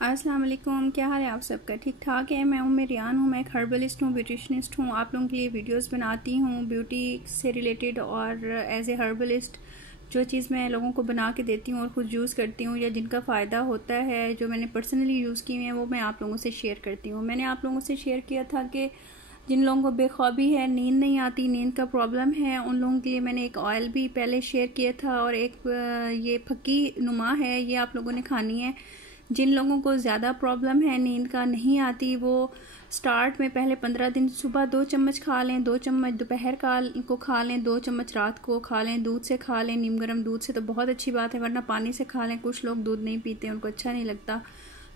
अस्सलाम वालेकुम, क्या हाल है आप सबका? ठीक ठाक है। मैं उम्मे रियान हूँ, मैं एक हर्बलिस्ट हूँ, ब्यूटिशनिस्ट हूँ। आप लोगों के लिए वीडियोस बनाती हूँ ब्यूटी से रिलेटेड, और एज ए हर्बलिस्ट जो चीज़ मैं लोगों को बना के देती हूँ और ख़ुद यूज़ करती हूँ या जिनका फ़ायदा होता है, जो मैंने पर्सनली यूज़ की हैं, वो मैं आप लोगों से शेयर करती हूँ। मैंने आप लोगों से शेयर किया था कि जिन लोगों को बेख्वाबी है, नींद नहीं आती, नींद का प्रॉब्लम है, उन लोगों के लिए मैंने एक ऑयल भी पहले शेयर किया था, और एक ये फक्की नुमा है, ये आप लोगों ने खानी है। जिन लोगों को ज़्यादा प्रॉब्लम है, नींद का नहीं आती, वो स्टार्ट में पहले 15 दिन सुबह 2 चम्मच खा लें, 2 चम्मच दोपहर को खा लें, 2 चम्मच रात को खा लें। दूध से खा लें, नीम गर्म दूध से तो बहुत अच्छी बात है, वरना पानी से खा लें। कुछ लोग दूध नहीं पीते, उनको अच्छा नहीं लगता,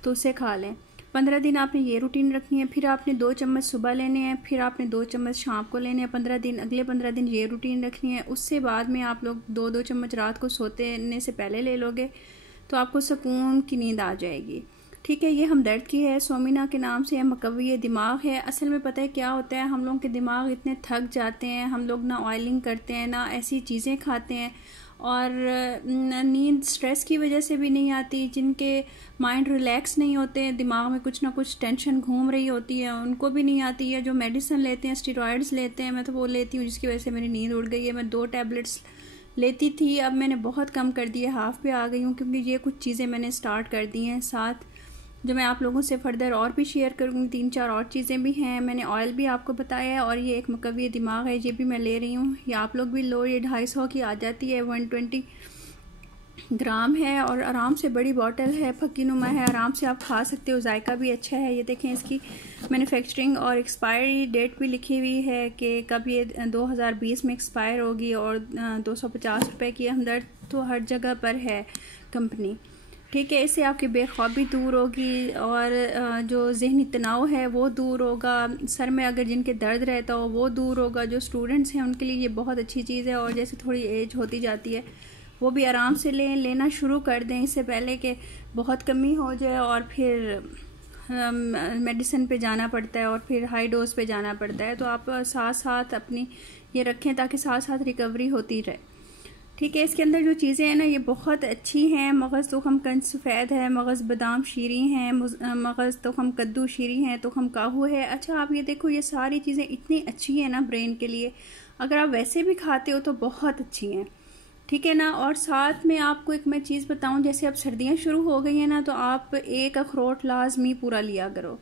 तो उससे खा लें। 15 दिन आपने ये रूटीन रखनी है। फिर आपने 2 चम्मच सुबह लेने हैं, फिर आपने 2 चम्मच शाम को लेने हैं। 15 दिन, अगले 15 दिन ये रूटीन रखनी है। उससे बाद में आप लोग 2-2 चम्मच रात को सोने से पहले ले लोगे तो आपको सुकून की नींद आ जाएगी। ठीक है, ये हमदर्द की है, सोमिना के नाम से है, मकवी दिमाग है। असल में पता है क्या होता है, हम लोगों के दिमाग इतने थक जाते हैं, हम लोग ना ऑयलिंग करते हैं, ना ऐसी चीज़ें खाते हैं, और नींद स्ट्रेस की वजह से भी नहीं आती। जिनके माइंड रिलैक्स नहीं होते, दिमाग में कुछ ना कुछ टेंशन घूम रही होती है, उनको भी नहीं आती है। जो मेडिसिन लेते हैं, स्टेरॉइड्स लेते हैं, मैं तो वो लेती हूँ जिसकी वजह से मेरी नींद उड़ गई है। मैं 2 टैबलेट्स लेती थी, अब मैंने बहुत कम कर दिए, हाफ पे आ गई हूँ, क्योंकि ये कुछ चीज़ें मैंने स्टार्ट कर दी हैं साथ, जो मैं आप लोगों से फर्दर और भी शेयर करूँगी। 3-4 और चीज़ें भी हैं, मैंने ऑयल भी आपको बताया है, और ये एक मकवी दिमाग है, ये भी मैं ले रही हूँ। ये आप लोग भी लो, ये 250 की आ जाती है, 120 ग्राम है, और आराम से बड़ी बॉटल है, फक्की नुमा है, आराम से आप खा सकते हो। जायका भी अच्छा है। ये देखें, इसकी मैन्युफैक्चरिंग और एक्सपायरी डेट भी लिखी हुई है कि कब ये 2020 में एक्सपायर होगी, और 250 रुपये की हमदर्द तो हर जगह पर है कंपनी। ठीक है, इससे आपकी बेख्वाबी दूर होगी, और जो ज़हनी तनाव है वो दूर होगा। सर में अगर जिनके दर्द रहता हो वो दूर होगा। जो स्टूडेंट्स हैं उनके लिए ये बहुत अच्छी चीज़ है, और जैसे थोड़ी एज होती जाती है वो भी आराम से लेना शुरू कर दें, इससे पहले कि बहुत कमी हो जाए और फिर मेडिसिन पे जाना पड़ता है और फिर हाई डोज पे जाना पड़ता है। तो आप साथ साथ अपनी ये रखें ताकि साथ साथ रिकवरी होती रहे। ठीक है, इसके अंदर जो चीज़ें हैं ना, ये बहुत अच्छी हैं। मगज़ तुखम कंज सफ़ेद है, मगज़ बादाम शीरी हैं, मगज़ तुखम कद्दू शीरी हैं, तुखम काहू है। अच्छा, आप ये देखो, ये सारी चीज़ें इतनी अच्छी हैं ना ब्रेन के लिए, अगर आप वैसे भी खाते हो तो बहुत अच्छी हैं। ठीक है ना। और साथ में आपको एक मैं चीज़ बताऊं, जैसे अब सर्दियां शुरू हो गई हैं ना, तो आप एक अखरोट लाजमी पूरा लिया करो।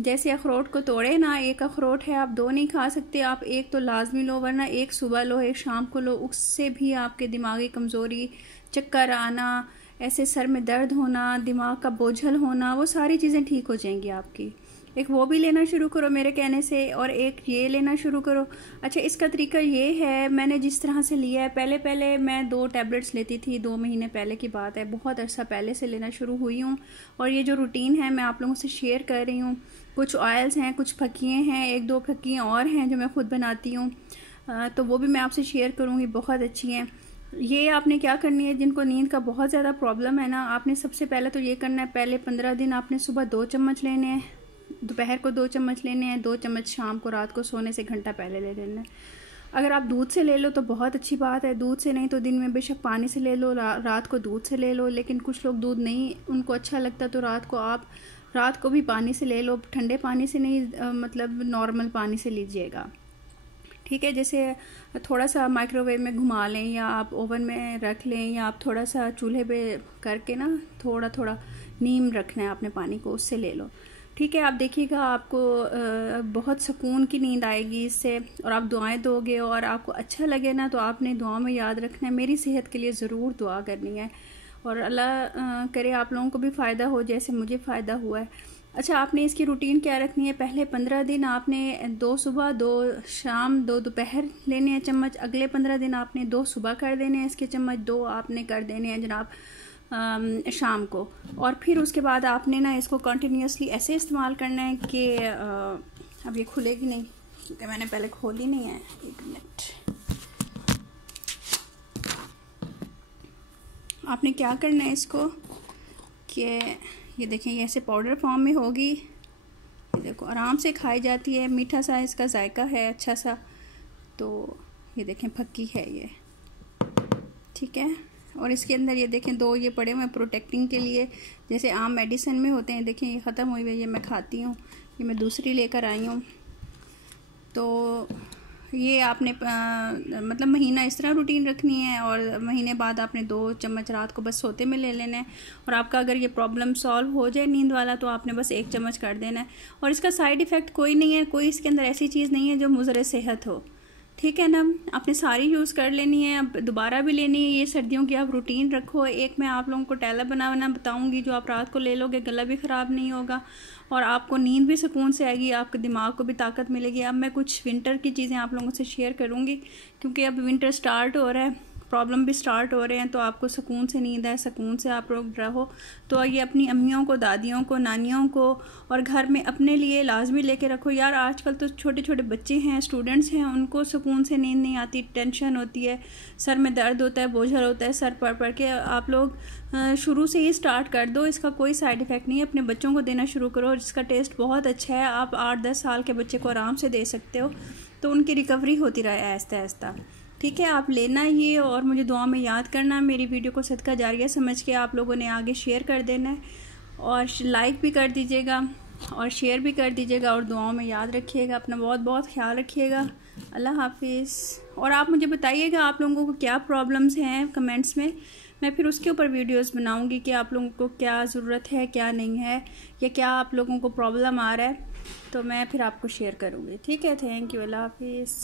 जैसे अखरोट को तोड़े ना, एक अखरोट है, आप 2 नहीं खा सकते, आप एक तो लाजमी लो, वरना एक सुबह लो, एक शाम को लो। उससे भी आपके दिमागी कमज़ोरी, चक्कर आना, ऐसे सर में दर्द होना, दिमाग का बोझल होना, वो सारी चीज़ें ठीक हो जाएंगी आपकी। एक वो भी लेना शुरू करो मेरे कहने से, और एक ये लेना शुरू करो। अच्छा, इसका तरीका ये है, मैंने जिस तरह से लिया है, पहले मैं 2 टैबलेट्स लेती थी, 2 महीने पहले की बात है, बहुत अरसा पहले से लेना शुरू हुई हूँ, और ये जो रूटीन है मैं आप लोगों से शेयर कर रही हूँ। कुछ ऑयल्स हैं, कुछ फक्कियाँ हैं, 1-2 फक्कियाँ और हैं जो मैं खुद बनाती हूँ, तो वो भी मैं आपसे शेयर करूँगी, बहुत अच्छी हैं। ये आपने क्या करनी है, जिनको नींद का बहुत ज़्यादा प्रॉब्लम है ना, आपने सबसे पहले तो ये करना है, पहले 15 दिन आपने सुबह 2 चम्मच लेने हैं, दोपहर को 2 चम्मच लेने हैं, 2 चम्मच शाम को रात को सोने से घंटा पहले ले लेना है। अगर आप दूध से ले लो तो बहुत अच्छी बात है, दूध से नहीं तो दिन में बेशक पानी से ले लो, रात को दूध से ले लो। लेकिन कुछ लोग दूध नहीं उनको अच्छा लगता, तो रात को भी पानी से ले लो, ठंडे पानी से नहीं, मतलब नॉर्मल पानी से लीजिएगा। ठीक है, जैसे थोड़ा सा माइक्रोवेव में घुमा लें, या आप ओवन में रख लें, या आप थोड़ा सा चूल्हे पे करके ना थोड़ा थोड़ा नीम रखना है आपने पानी को, उससे ले लो। ठीक है, आप देखिएगा आपको बहुत सुकून की नींद आएगी इससे, और आप दुआएं दोगे और आपको अच्छा लगे ना, तो आपने दुआ में याद रखना है, मेरी सेहत के लिए ज़रूर दुआ करनी है, और अल्लाह करे आप लोगों को भी फ़ायदा हो जैसे मुझे फ़ायदा हुआ है। अच्छा, आपने इसकी रूटीन क्या रखनी है, पहले 15 दिन आपने 2 सुबह 2 शाम 2 दोपहर लेने हैं चम्मच। अगले 15 दिन आपने 2 सुबह कर देने हैं इसके चम्मच, 2 आपने कर देने हैं जनाब शाम को। और फिर उसके बाद आपने ना इसको कंटिन्यूसली ऐसे इस्तेमाल करना है कि अब ये खुलेगी नहीं, क्योंकि मैंने पहले खोली नहीं है। 1 मिनट। आपने क्या करना है इसको कि ये देखें, ये ऐसे पाउडर फॉर्म में होगी, ये देखो आराम से खाई जाती है, मीठा सा इसका जायका है अच्छा सा। तो ये देखें, फक्की है ये। ठीक है, और इसके अंदर ये देखें 2 ये पड़े हुए प्रोटेक्टिंग के लिए, जैसे आम मेडिसिन में होते हैं। देखें ये ख़त्म हुई है, ये मैं खाती हूँ, ये मैं दूसरी लेकर आई हूँ। तो ये आपने मतलब महीना इस तरह रूटीन रखनी है और महीने बाद आपने 2 चम्मच रात को बस सोते में ले लेना है। और आपका अगर ये प्रॉब्लम सॉल्व हो जाए नींद वाला तो आपने बस 1 चम्मच कर देना है। और इसका साइड इफ़ेक्ट कोई नहीं है, कोई इसके अंदर ऐसी चीज़ नहीं है जो मुज़र सेहत हो, ठीक है ना। आपने सारी यूज़ कर लेनी है, अब दोबारा भी लेनी है। ये सर्दियों की आप रूटीन रखो। एक मैं आप लोगों को टैला बनाना बताऊंगी जो आप रात को ले लोगे, गला भी ख़राब नहीं होगा और आपको नींद भी सुकून से आएगी, आपके दिमाग को भी ताकत मिलेगी। अब मैं कुछ विंटर की चीज़ें आप लोगों से शेयर करूँगी क्योंकि अब विंटर स्टार्ट हो रहा है, प्रॉब्लम भी स्टार्ट हो रहे हैं, तो आपको सुकून से नींद है, सुकून से आप लोग रहो। तो ये अपनी अम्मियों को, दादियों को, नानियों को और घर में अपने लिए लाजमी लेके रखो। यार आजकल तो छोटे छोटे बच्चे हैं, स्टूडेंट्स हैं, उनको सुकून से नींद नहीं आती, टेंशन होती है, सर में दर्द होता है, बोझल होता है सर पढ़ के। आप लोग शुरू से ही स्टार्ट कर दो, इसका कोई साइड इफ़ेक्ट नहीं है। अपने बच्चों को देना शुरू करो, जिसका टेस्ट बहुत अच्छा है। आप 8-10 साल के बच्चे को आराम से दे सकते हो, तो उनकी रिकवरी होती रहे आहिस्ता आहिस्ता, ठीक है। आप लेना ये और मुझे दुआ में याद करना। मेरी वीडियो को सदका जारिया समझ के आप लोगों ने आगे शेयर कर देना है और लाइक भी कर दीजिएगा और शेयर भी कर दीजिएगा और दुआओं में याद रखिएगा। अपना बहुत बहुत ख्याल रखिएगा। अल्लाह हाफिज़। और आप मुझे बताइएगा आप लोगों को क्या प्रॉब्लम्स हैं कमेंट्स में, मैं फिर उसके ऊपर वीडियोस बनाऊंगी कि आप लोगों को क्या ज़रूरत है, क्या नहीं है, या क्या आप लोगों को प्रॉब्लम आ रहा है, तो मैं फिर आपको शेयर करूँगी, ठीक है। थैंक यू, अल्लाह हाफिज़।